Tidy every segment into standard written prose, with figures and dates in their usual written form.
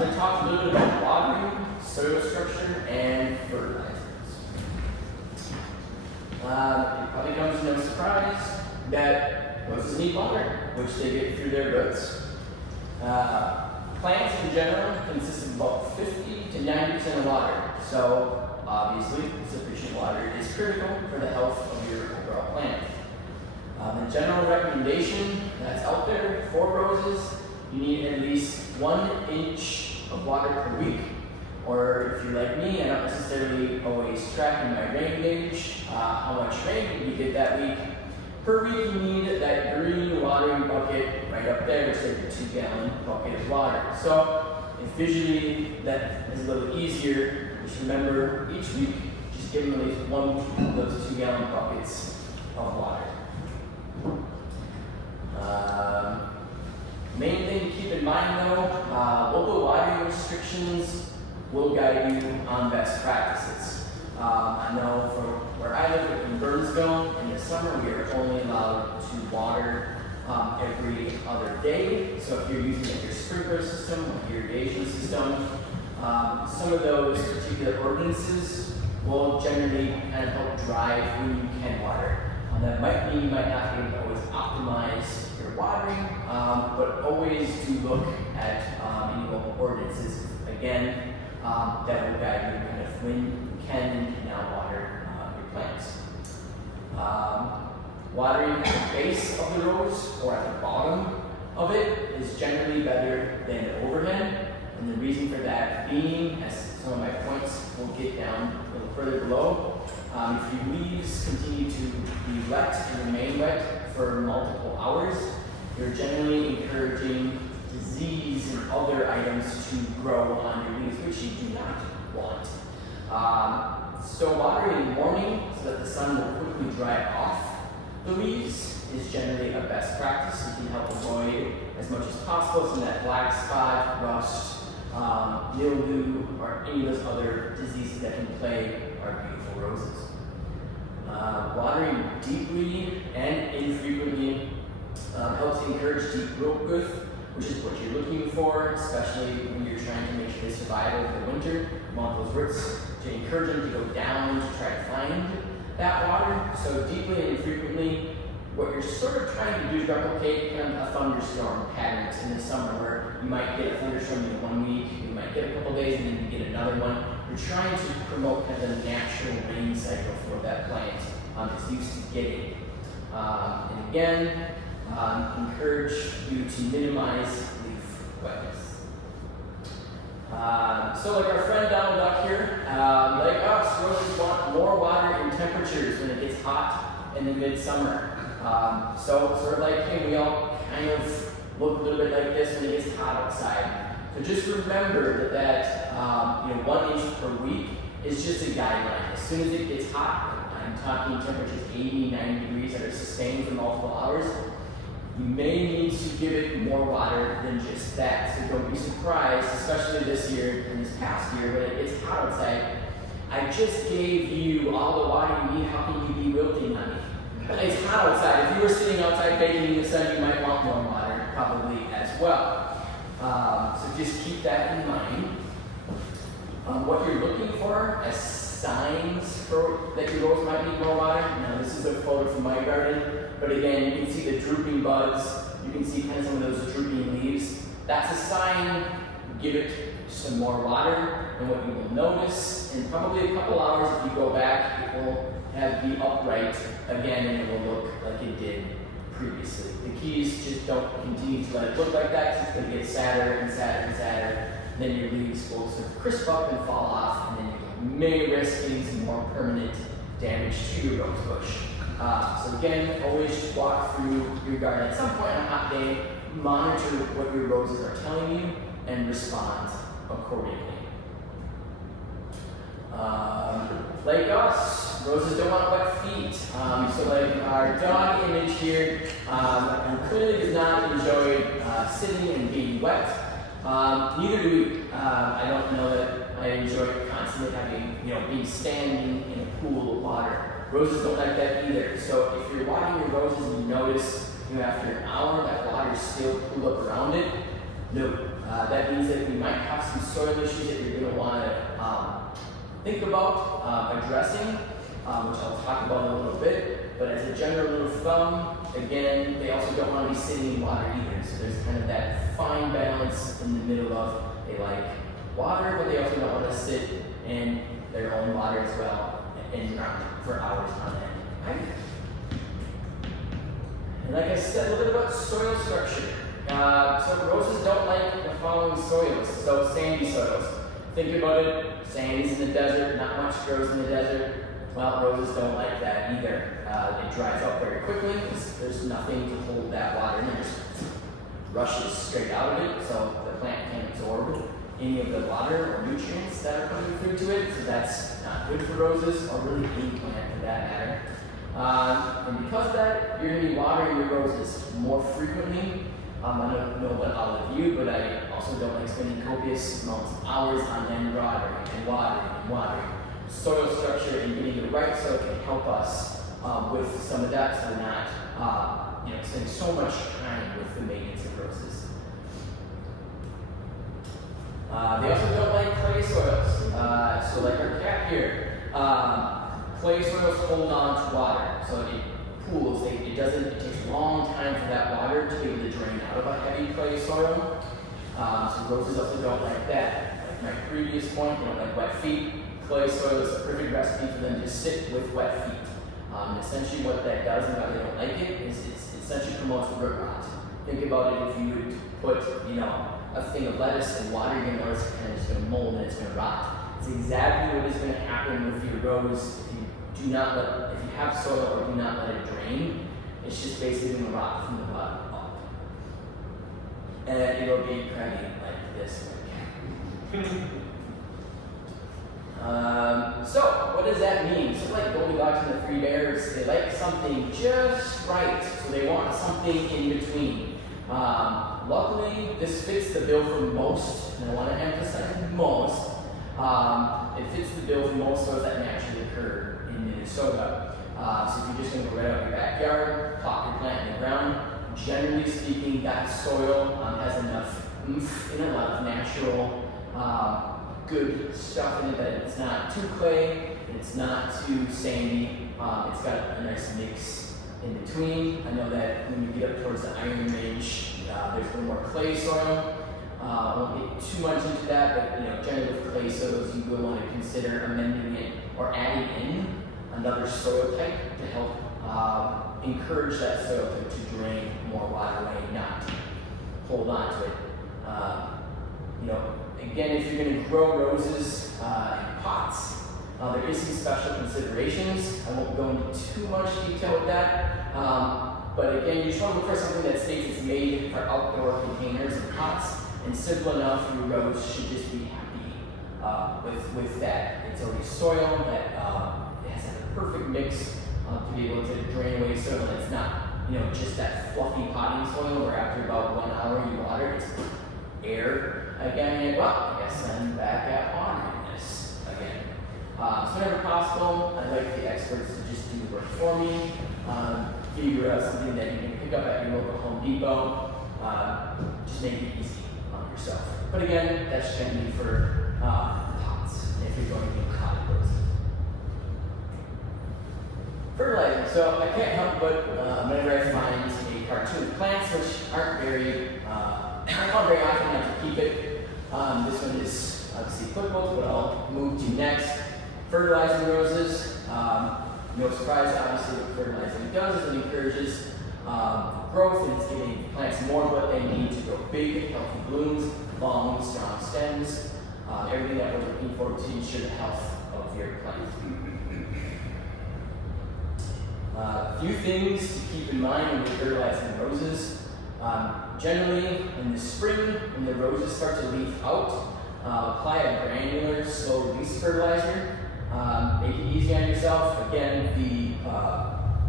I'm going to talk a little bit about watering, soil structure, and fertilizers. It probably comes as no surprise that roses need water, which they get through their roots. Plants in general consist of about 50 to 90% of water, so obviously sufficient water is critical for the health of your overall plant. The general recommendation that's out there for roses, you need at least 1 inch of water per week, or if you're like me, I don't necessarily always track in my rain gauge how much rain you get that week. Per week, you need that green watering bucket right up there, which is like a 2-gallon bucket of water. So, if visually that is a little easier, just remember each week, just give them at least 1 of those 2-gallon buckets of water. Main thing to keep in mind though, local watering restrictions will guide you on best practices. I know from where I live in Burnsville, in the summer we are only allowed to water every other day. So if you're using your sprinkler system or irrigation system, some of those particular ordinances will generally kind of help drive when you can water. That might mean you might not be able to always optimize your watering, but always do look at any local ordinances. Again, that will guide you kind of when you can and cannot water your plants. Watering at the base of the rose or at the bottom of it is generally better than the overhead. And the reason for that being, as some of my points will get down a little further below, if your leaves continue to be wet and remain wet for multiple hours, you're generally encouraging disease and other items to grow on your leaves, which you do not want. So watering in the morning so that the sun will quickly dry off the leaves is generally a best practice. You can help avoid as much as possible some of that black spot, rust, mildew, or any of those other diseases that can plague our beautiful roses. Watering deeply and infrequently helps encourage deep growth, which is what you're looking for, especially when you're trying to make sure they survive over the winter. You want those roots to encourage them to go down to try to find that water. So deeply and infrequently, what you're sort of trying to do is replicate kind of a thunderstorm patterns in the summer, where you might get a thunderstorm in 1 week, you might get a couple days, and then you get another one. You're trying to promote kind of the natural rain cycle for that plant it's used to getting. And again, encourage you to minimize leaf wetness. So like our friend Donald Duck here, like us, roses want more water in temperatures when it gets hot in the midsummer. So sort of like him, we all kind of look a little bit like this when it gets hot outside. So just remember that 1 inch per week is just a guideline. As soon as it gets hot, I'm talking temperatures 80, 90 degrees that are sustained for multiple hours, you may need to give it more water than just that. So don't be surprised, especially this year and this past year when it gets hot outside. I just gave you all the water you need. How can you be wilting, honey? It's hot outside. If you were sitting outside baking in the sun, you might want more water, probably as well. So just keep that in mind. What you're looking for as signs for that your rose might need more water. Now this is a photo from my garden, but again, you can see the drooping buds. You can see kind of some of those drooping leaves. That's a sign. Give it some more water, and what you will notice in probably a couple hours, if you go back, it will be upright again, and it will look like it did previously. The key is just don't continue to let it look like that, because it's going to get sadder and sadder and sadder. Then your leaves will sort of crisp up and fall off, and then you may risk getting some more permanent damage to your rose bush. So again, always walk through your garden at some point on a hot day, monitor what your roses are telling you, and respond accordingly. Like us, roses don't want wet feet. So like our dog image here, clearly does not enjoy sitting and being wet. Neither do we. I don't know that I enjoy constantly having, being standing in a pool of water. Roses don't like that either. So if you're watering your roses and you notice, after an hour that water is still cooled up around it, No. That means that we might have some soil issues that you're going to want to think about addressing, which I'll talk about in a little bit. But as a general rule of thumb, again, they also don't want to be sitting in water either. So there's kind of that fine balance in the middle of they like water, but they also don't want to sit in their own water as well and ground for hours on end. Right? And like I said, a little bit about soil structure. So roses don't like the following soils. So sandy soils. Think about it, sands in the desert, not much grows in the desert. Well, roses don't like that either. It dries up very quickly because there's nothing to hold that water in. It just rushes straight out of it, so the plant can't absorb any of the water or nutrients that are coming through to it. So that's not good for roses, or really any plant for that matter. And because of that, you're going to be watering your roses more frequently. I don't know about all of you, but I also don't like spending copious amounts of hours on end watering and watering and watering. Soil structure and getting it right so it can help us with some of that, so we're not spending so much time with the maintenance of roses. They also don't like clay soils. So like our cat here, clay soils hold on to water, so it pools. It takes a long time for that water to be able to drain out of a heavy clay soil. So roses also don't like that. Like my previous point, they don't like wet feet. Clay soil is a perfect recipe for them to sit with wet feet. Essentially what that does and why they don't like it is it essentially promotes root rot. Think about it, if you would put, a thing of lettuce in water, you're going to notice it's kind of just going to mold and it's going to rot. It's exactly what is going to happen with your rose if you have soil or do not let it drain. It's just basically going to rot from the bottom up. And it'll be craggy like this. So, what does that mean? So like Goldilocks and the Three Bears, they like something just right, so they want something in between. Luckily, this fits the bill for most, and I want to emphasize most. It fits the bill for most soils that naturally occur in Minnesota. So if you're just going to go right out your backyard, plop your plant in the ground, generally speaking, that soil has enough oomph in it, a lot of natural good stuff in it, that it's not too clay, it's not too sandy, it's got a nice mix in between. I know that when you get up towards the iron range, there's a little more clay soil. I won't get too much into that, but generally with clay soils, you will want to consider amending it or adding in another soil type to help encourage that soil to drain more water away, not hold on to it. Again, if you're going to grow roses in pots, there is some special considerations. I won't go into too much detail with that. But again, you just want to look for something that states it's made for outdoor containers and pots, and simple enough, your rose should just be happy with that. It's already soil that it has a perfect mix to be able to drain away soil. It's not just that fluffy potting soil where after about 1 hour you water, it's air again, and well, I guess I'm back at watering this again. So whenever possible, I'd like the experts to just do the work for me, figure out something that you can pick up at your local Home Depot, just make it easy on yourself. But again, that's generally for pots, if you're going to get potted roses. Fertilizer. So I can't help but whenever I find a cartoon of plants, which aren't not very often, I have to keep it. This one is obviously applicable to what I'll move to next. Fertilizing roses. No surprise, obviously, what fertilizing does is it encourages growth, and it's giving plants more of what they need to grow big, healthy blooms, long, strong stems, everything that we're looking for to ensure the health of your plant. A few things to keep in mind when you're fertilizing roses. Generally, in the spring, when the roses start to leaf out, apply a granular, slow-release fertilizer. Make it easy on yourself. Again, the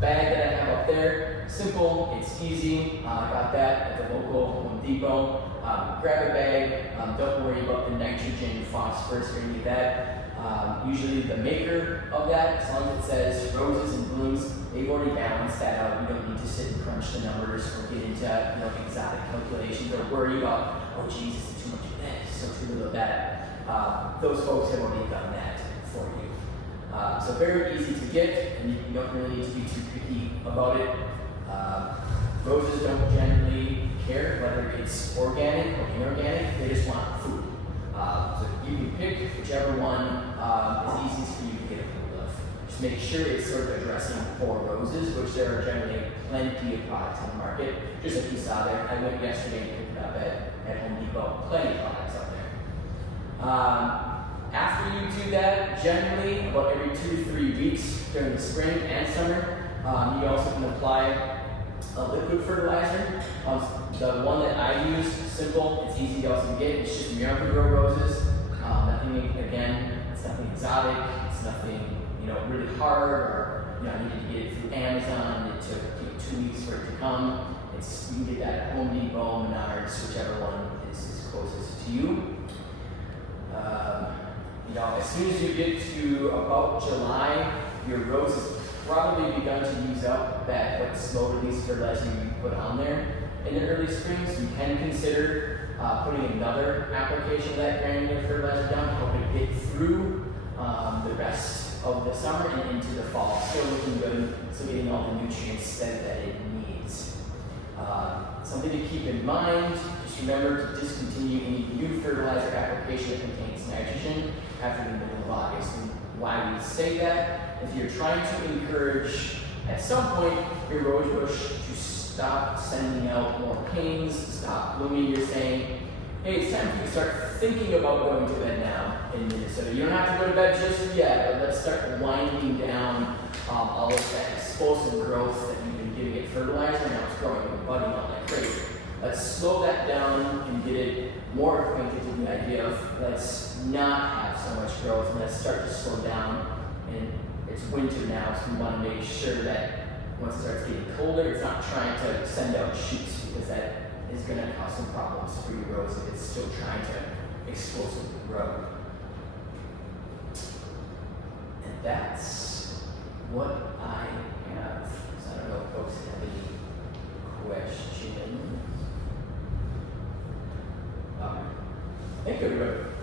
bag that I have up there, simple, it's easy. I got that at the local Home Depot. Grab a bag. Don't worry about the nitrogen, phosphorus, or any of that. Usually the maker of that, as long as it says roses and blooms, they've already balanced that out. You don't need to sit and crunch the numbers or get into exotic calculations or worry about, oh geez, is it too much of this or too little of that. Those folks have already done that for you. So very easy to get, and you don't really need to be too picky about it. Roses don't generally care whether it's organic or inorganic, they just want food. So you can pick whichever one is easiest for you to get a hold of. Just make sure it's sort of addressing 4 roses, which there are generally plenty of products on the market. Just like you saw there, I went yesterday and picked it up at Home Depot. Plenty of products out there. After you do that, generally about every 2 to 3 weeks during the spring and summer, you also can apply a liquid fertilizer. The one that I use, simple, it's easy to also get. It's just Miracle-Gro roses. Nothing, again, it's nothing exotic. It's nothing, really hard. Or I needed to get it through Amazon. It took 2 weeks for it to come. You can get that at Home Depot, Menards, whichever one is closest to you. As soon as you get to about July, your rose has probably begun to use up that slow release fertilizer you put on there in the early spring. So you can consider putting another application of that granular fertilizer down to help it get through the rest of the summer and into the fall. Still looking good, so getting all the nutrients that it needs. Something to keep in mind, just remember to discontinue any new fertilizer application that contains nitrogen after the middle of August. And why we say that, if you're trying to encourage, at some point, your rose bush to stop sending out more canes, stop blooming, you're saying, hey, it's time for you to start thinking about going to bed now in Minnesota. You don't have to go to bed just yet, but let's start winding down all of that explosive growth that you've been giving it fertilizer. Now it's growing and budding out like crazy. Let's slow that down and get it more acquainted with the idea of let's not have so much growth and let's start to slow down. And it's winter now, so we want to make sure that once it starts getting colder, it's not trying to send out shoots, because that is going to cause some problems for your rose if it's still trying to explosively grow. And that's what I have. So I don't know if folks have any questions. Thank you, everybody.